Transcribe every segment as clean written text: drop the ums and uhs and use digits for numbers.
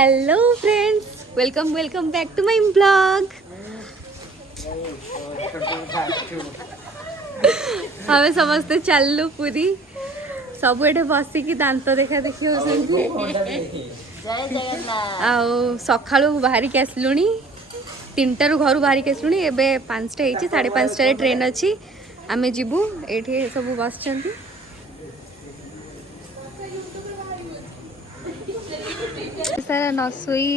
Hello friends, welcome welcome back to my blog. हमें समस्ते चलू पूरी सब एठे बसिकी दांत देखा देखी सका बाहर के आसलुणी 3टारू घर बाहर के आसलुणी। एबे 5टा होती 5:30 ट्रेन अच्छी आम जीवु ये सब बस सारा न सोई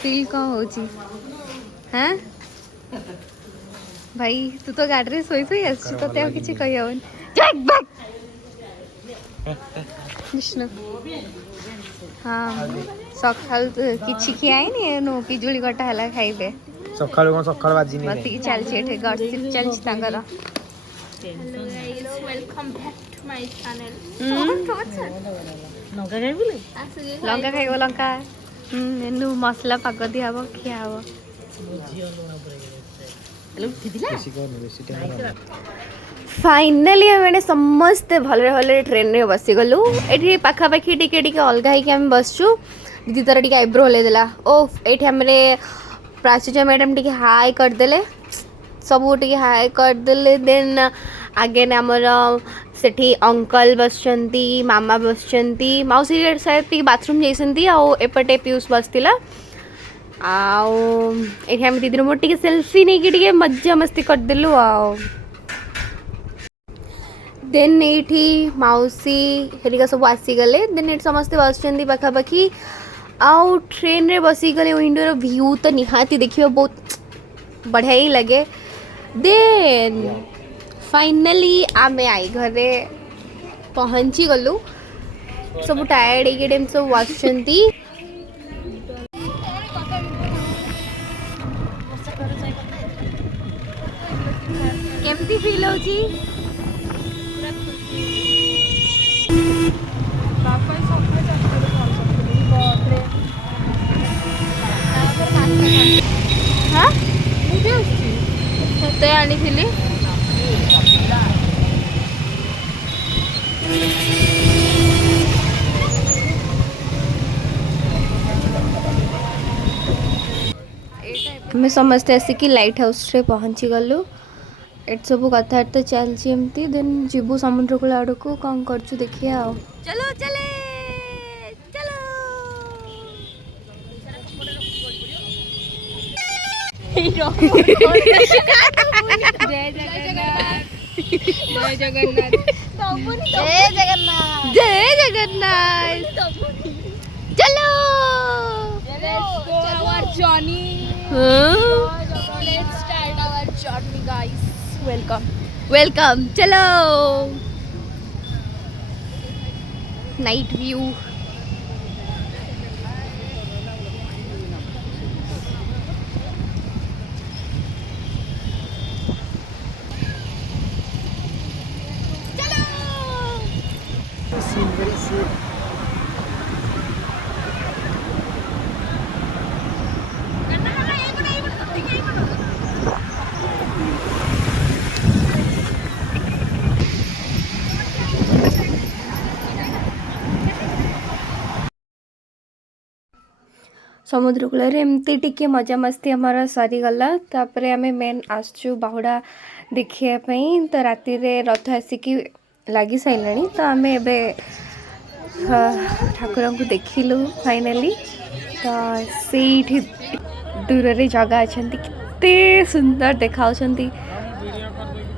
फील कौन हो हाँ भाई तू तो गाड़ी सोई सोई आस तो किसी कही हन विष्णु हाँ सका कि खियानी नु पिजुली कटा है खाइबे सकाळु कोन सकाळ बाजिनी बतिकी चलछि एठे गॉसिप चलछि तांगर। Hello guys, welcome back to my channel. लंका खाइबो लंका एनु मसला पाक दिया हबो खिया हबो। फाइनली मैंने समस्ते भले भले ट्रेन रे बसी गलु। एठी पाखा पाखी टिके टिके अलगा ही हम बसछु। दीदी तर टिके आईब्रो होले देला ओ एठी हमरे प्राचुजा मैडम टिके हाय कर देले सबू टिके हाय कर देले। देन आगे ने हमर सेठी अंकल बसचंती मामा बसचंती मौसी शायद टिके बाथरूम जैसंती आ एपटे पीयूष बसतिला आ एठी हम दीदी मोर टिके सेल्फी नै कि टिके मज्जा मस्ती कर देलु आ। देन एठी मौसी हेरिका सब आसी गले। देन एठी समस्त बसचंती पाखा पाखी आउ ट्रेन रे बसी गले। विंडो रो व्यू तो निहाती देखियो बहुत बढ़िया ही लगे। देन फाइनली आमे आई घरे पहुंची गलु। सब टायर्ड एक टाइम सब वाचंती केमती फील होची हाँ ते आनी थिली मैं समस्ते आसिकी लाइट हाउस रे पहुंची गलु। एट सब कथबार्ता चलती एमती। देन जीवु समुद्र कूल आड़ को कौन करछु देखिए आओ। चलो चले चलो जय जगन्नाथ जय जगन्नाथ जय जगन्नाथ जय जगन्नाथ। चलो Let's go our journey. Let's start our journey, guys. Welcome welcome. चलो नाइट व्यू समुद्र कूल एमती टिके मजा मस्ती हमारा सरीगला। तापर आम मेन आसचु बाहुड़ा देखापी। तो राति रे रथ आसिकी लगी सारे तो आम ए ठाकुर को देखिलु फाइनली। तो से दूर रे जगह अच्छा कितने सुंदर देखा।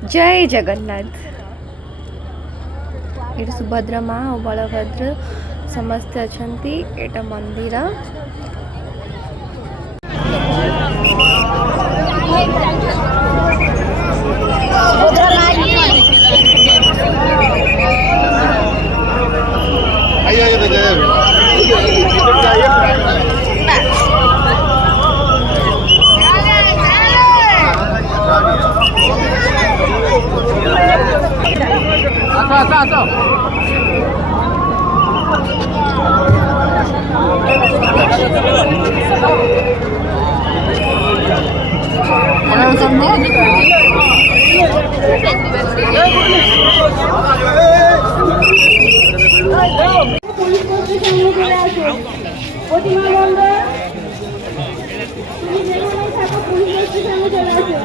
जय जगन्नाथ। ये सुभद्रा माँ और बलभद्र समस्ते अच्छा। एटा मंदिर প্রতিমা মন্ডল তুমি যেখানেই থাকো পুলিশ স্টেশনে চলে আসো।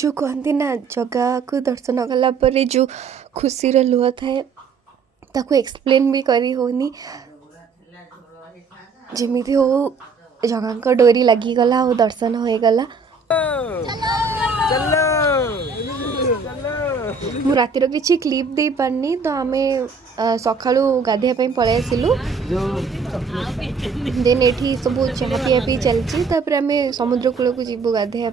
जो कहती ना जगह को दर्शन कला पर जो खुशी लुह थाए ताको एक्सप्लेन भी करी होनी जमीती हो जगह का डोरी लगिगला और दर्शन होगला मु रातिर किसी क्लिप दे पारनी तो आम सका गाधिया पलि आसलु देन ये सब चाह पीया पी चलती आम समुद्र कूल को जीवु गाधिया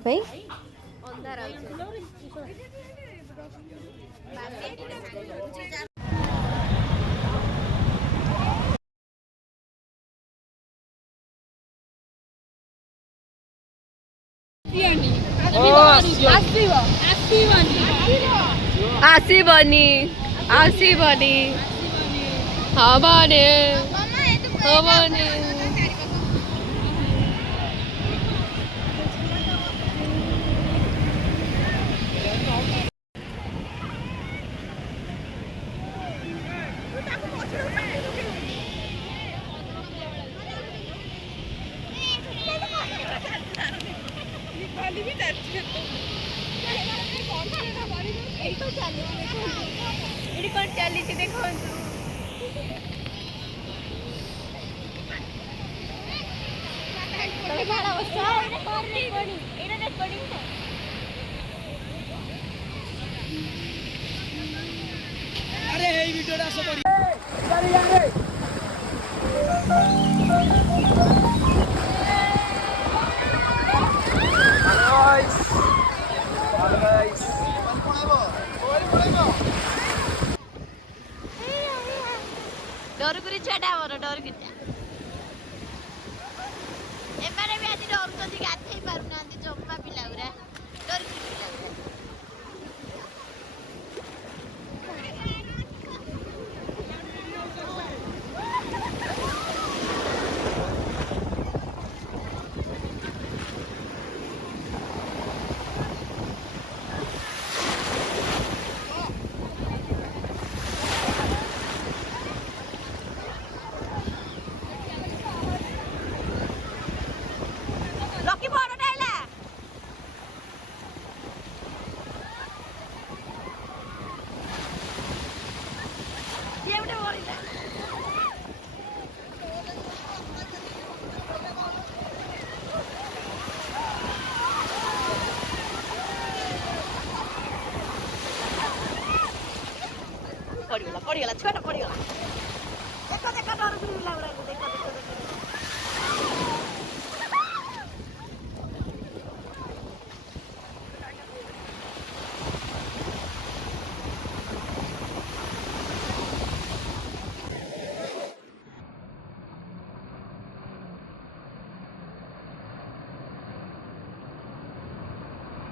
आसबनी आसबनी हमारे हमारे डर गुरी छुआटा हमर डर गुरी एमाने भी आज डर जदी गाथै पारु नांदी जम्मा पिला गुरा डर गुरी पिला गुरा लकी बड़ डाइला ये उठे बोलिला पड़ीगला छुआटा पड़ीगला देखो देखो डर गुरी लागला देखो देखो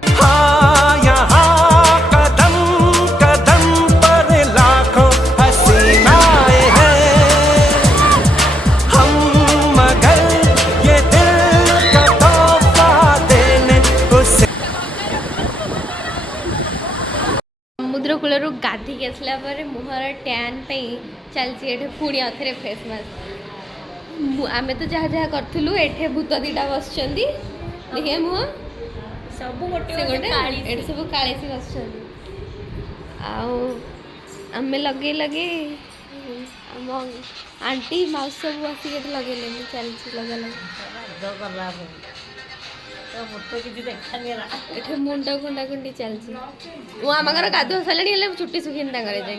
हाँ यहाँ कदम कदम पर लाखों हसीनाएं हैं हम मगर ये दिल का तोहफा देने को समुद्र कूल गाधी आसला मुहर टैन चलती पुणी आउे फेस मास्क आम तो जहाँ जहाँ करूँ एठे भूत दीटा बस देखिए मुह सब से गोटे एट सब कालेसी बस आम लगे लगे आम आंटी माउस सब आसिक लगे चलती लगे लगे मुंड कुंडा कुंडी चलती आम घर गाधुआ सारे चुट्टी सुखी जाए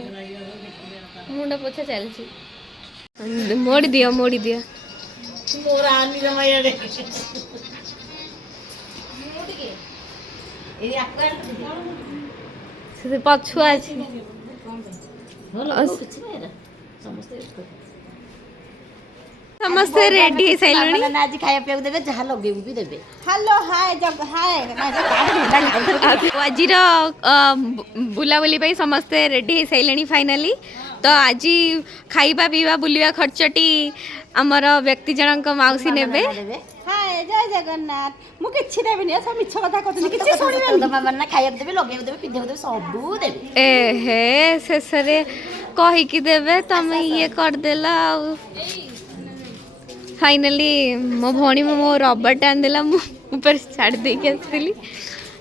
मुंड पोछा चलती मोड़ी दियो मोड़ी दियो पछुआ समस्ते रेडी है सैलुनी आज खाया पे देबे जहां लगेबू भी देबे हेलो हाय जग हाय आज बुलाबुली समस्ते रेडी है सैलुनी फाइनाली तो आज खाइबा पीवा बुलिया खर्चटी आमर व्यक्ति जनक मौसी नेबे हाय हाय जय जगन्नाथ मु किछि देबिनी सब मिछ कथा कहतनी किछि सुनिबेनी तो मामा ना खाइब देबे लगेब देबे पिंधेब देबे सब देबे ए हे शेषरे कहिकी देवे तमे ये कर देला फाइनली मो भौणी मो रबर टान देला मु ऊपर छाड़ दे के आसली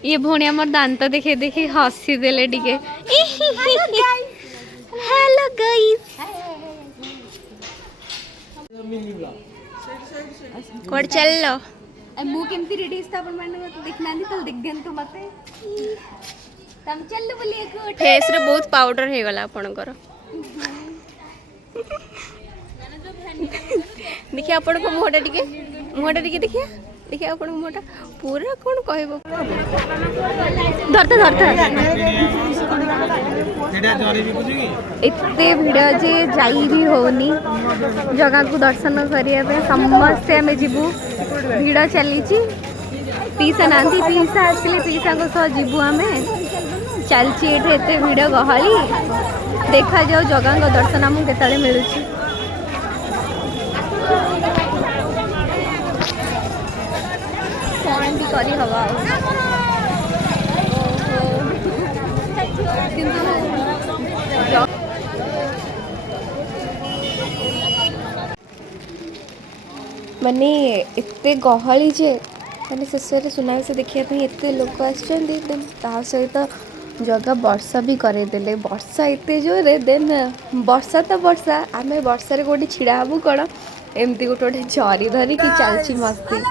ये भौणी हमर दांत देखे देखे हसी देले टिके हेलो गाइस कोड चललो मु केमती रेडी स्था अपन माने देखना दी कल देख देन तो मते तम चललो बोलिए को फेस रे बहुत पाउडर हे गला आपनकर देखिए आपण को मुहटा टिके देखिए देखिए आपण को मुहटा पूरा कोन कहबो धरता एते भिड़ जे जाई भी होनी जगह को दर्शन करिया पे समस्ते हमें जीवु भिड़ चली पीसा नांती पीसा आसले पीसा को सह जीवु हमें चलची एते भिड़ गहली देखा जाओ जगह को दर्शन हमको केतले मिलुची फोन भी करी हवा माने एते गहली जे माने शेष सुना से देखा एते लोक आस सहित जगह वर्षा भी करदेले वर्षा एते जोरे देन वर्षा तो वर्षा आम वर्षा रे गोटे छिड़ा हबू कौन एमती गोटे गोटे झरी धरी कि चलची मस्ती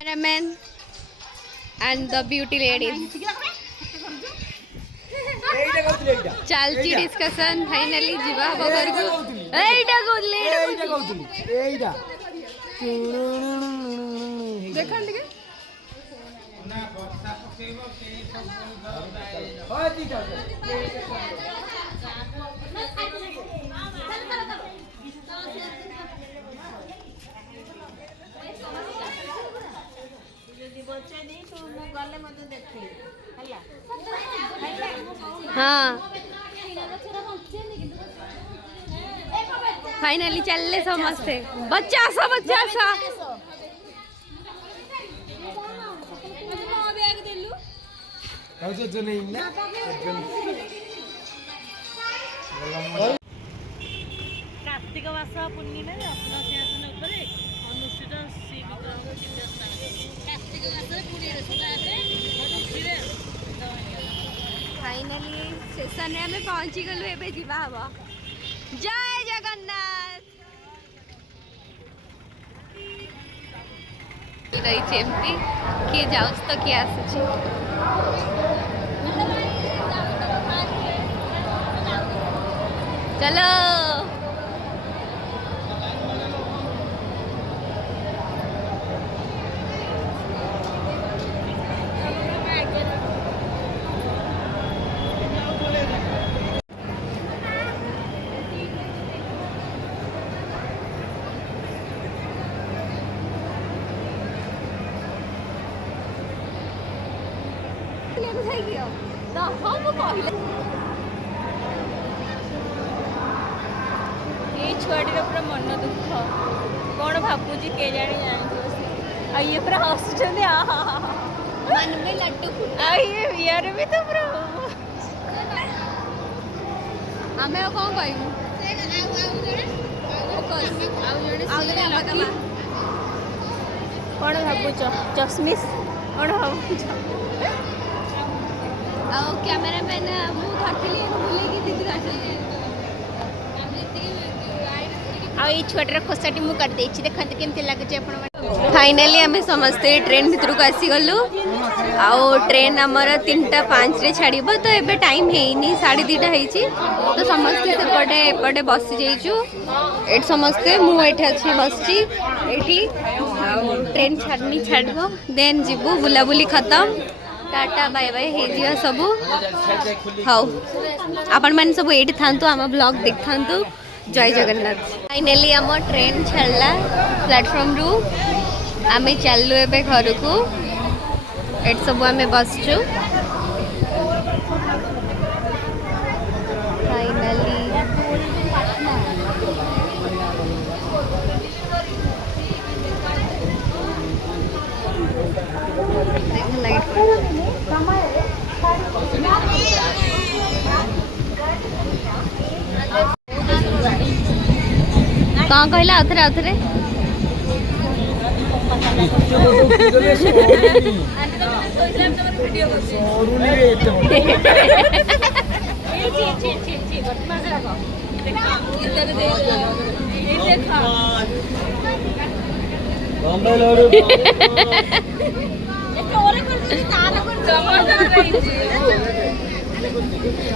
Cameraman and the beauty ladies. चालची डिस्कशन फाइनली जीवा हबो घर को एइटा कोले एइटा देखन दिके ना बक्सा पकेबो के सब होय दीटा हाँ फाइनली चलले समझते बच्चा सा कार्तिक मास पूर्णिमा रत्न सिंहासन उपरे अनुष्ठित श्री विग्रह कार्तिक फाइनली स्टेशन रे हमें पहुंची गलु एबे जीवा हबो जय जगन्नाथ रही चेमती किए जाउस तो किए आसुची चलो छुआटीर पूरा मन दुख कौन भावुची के जानी आ ये पूरा हसुचंदी मन में लड्डू आ ये यार भी तो पूरा आमे कौन कहू कौन भावुच चश्मिश कौन भावुच कैमेरामैन मु धरती बुलेगी दीदी धरती आई छुआटर खोसाटी मु काट देछि देखंत केमते लागै छै आपण फाइनाली आम समस्ते ट्रेन भितर को आसीगलु आउ ट्रेन आमर 3:05 रे छाड़ब तो एबे टाइम हेनी 2:30 तो समस्ते सेपटे एपटे बसी जाइछु एट समस्ते मु एठे अछि बसची एठी ट्रेन छाड़नी छाड़ब देन जीवु बुलाबुली खत्म टाटा बाय बाय हे जिया सब हाउ आपण मन सब एठी थांतु आम ब्लॉग देखथांतु जय जगन्नाथ फाइनाली आम ट्रेन छाड़ला प्लेटफॉर्म रु आमे चलु एबे घर को एट सब आमे बसचु फाइनाली कौन कहला आउथरे आउथरे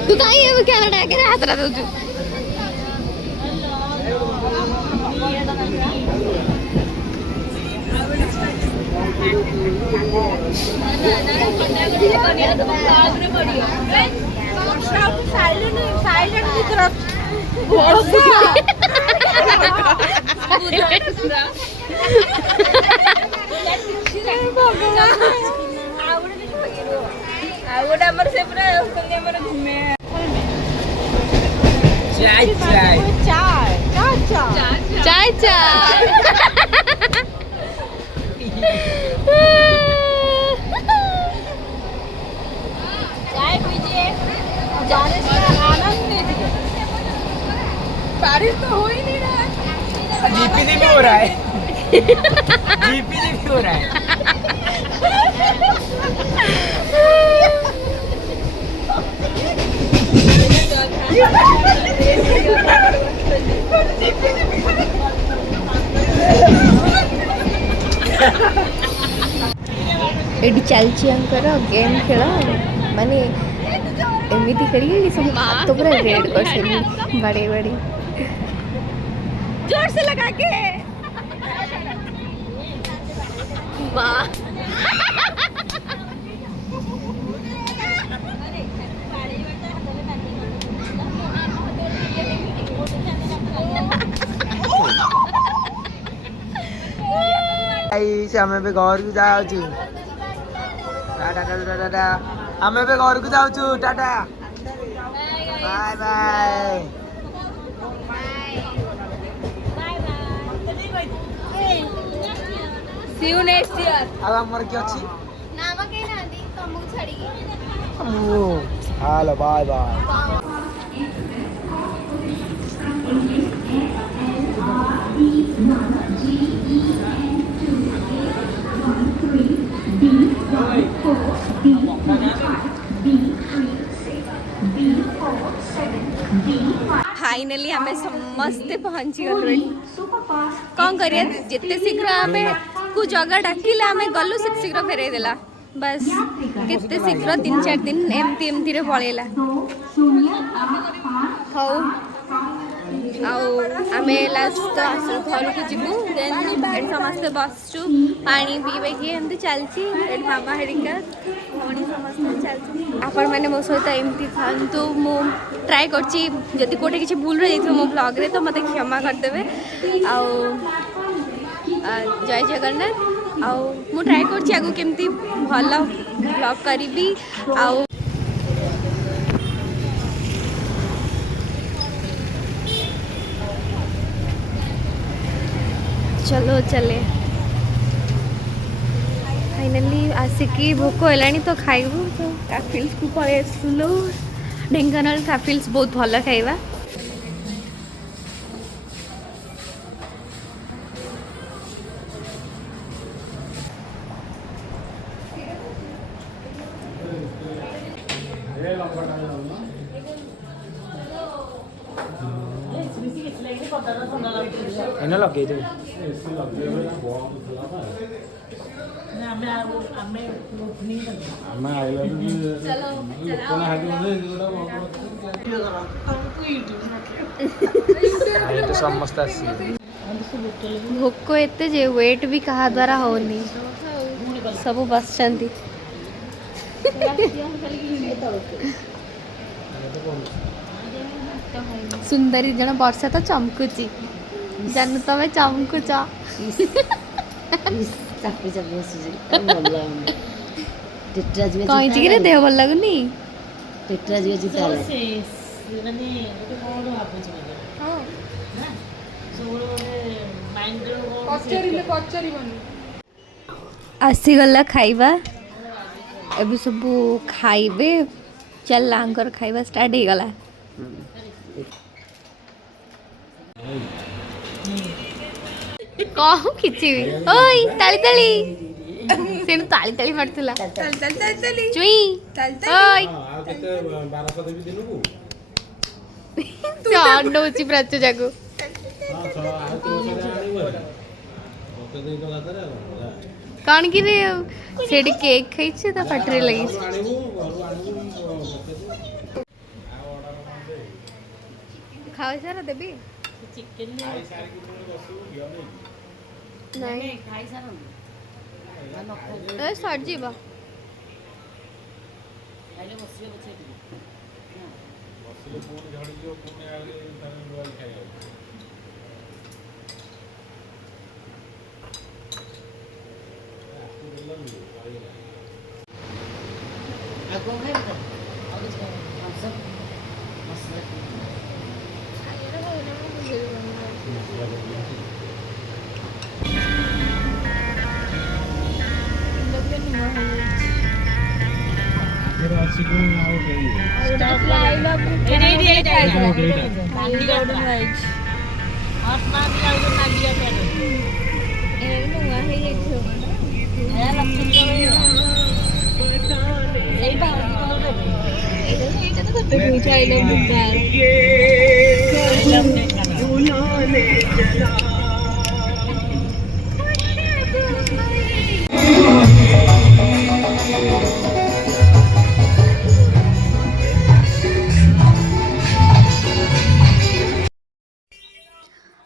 तू कहीं अब कैमरा के हाथ रख दो चाय चाय चाय चाय चाय पीजिए जाने से आनंद लीजिए बारिश तो हो ही नहीं रहा है जीपीडी भी हो रहा है जीपीडी भी हो रहा है एटी चलची अंकर गेम खेल माने एमती खेल सब हाथ तो पूरा रेड कर बड़े बड़े जोर से लगा के माँ ଆମେ ଏବେ ଘରକୁ ଯାଉଛୁ ଟାଟା ଟାଟା ଟାଟା ଆମେ ଏବେ ଘରକୁ ଯାଉଛୁ ଟାଟା bye bye See you next year. ଆଉ ଆମର କିଏ ଅଛି नाम के नांदी तुमको छाड़ी ହାଲୋ ବାଏ ବାଏ फाइनाली आम समस्ते पहुँची गलु कौन करिया जिते शीघ्र आम को जगह डाकिले आम गलु से शीघ्र फेरई देला बस केते शीघ्र 3-4 दिन एमती एमती रे पळेला हौ आमे लास्ट आसु घर को जीवु देन एट समस्ते बसचु पानी पीबे कि एमती चलची एट मामा हेरिका भणी समस्ते चलची आपण माने मो सहित एमती थांतु मु ट्राई करची जदि कोटे किछि भूल रही थो मो ब्लॉग रे तो मते क्षमा कर देबे आउ जय जगन्नाथ आउ मु ट्राई करची आगु केमती भलो ब्लॉग करिबी आउ चलो चले फाइनाली आसिकी भोक है तो खाइबू तो काफिल्स को पड़े आसलु ढेंकानाल काफिल्स बहुत भल खाइबा ଏଇନା ଲଗେଇଦେବି ଆମେ ଆଇଲା ତ ସମସ୍ତେ ଆସିବେ भोक एते जे वेट भी कहा द्वारा होनी सब बस सुंदरी जन वर्षा तो चमकुची जानू तमें चमकुच ଚାପି ଚାପି ଆସୁଛି ଭଲ ଲାଗୁନି ଟେଟ୍ରାଜ ବି कहीं चिके देह भल लगुनी ଟେଟ୍ରାଜ ବି ଚିତା ହେଲା आसीगला खाइबा एबे सब खाइबे चल आंकर खाइबा स्टार्ट हो गला कौन किछि ओय ताली ताली सेनु ताली ताली मारतला चुई ओय चांडोची प्राच्य जागो कौन कि रे सेडी केक खाइछे त फटरे लगी खाओ सारा देबी ଚିକେନ नहीं ଖାଇ ସାରନ୍ତୁ ନା ନ ଖାଇଲେ ए सर जीवा ଖାଇଲେ ବସିବେ ପଛେ ଟିକେ ଆଉ କ'ଣ ଖାଇବେ ତ ଆଉ କିଛି ଖାଇବେ ମାଂସ ମସଲା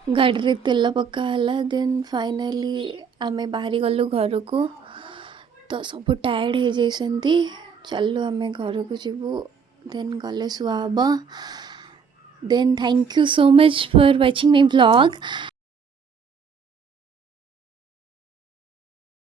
गाड़ी तेल पकाला देन फाइनाली आमे बाहरी गलु घर को तो सब टायर्ड हो जाइसंती चलो आमे घर को जीवु देन गले सुहाबा देन thank you so much for watching my vlog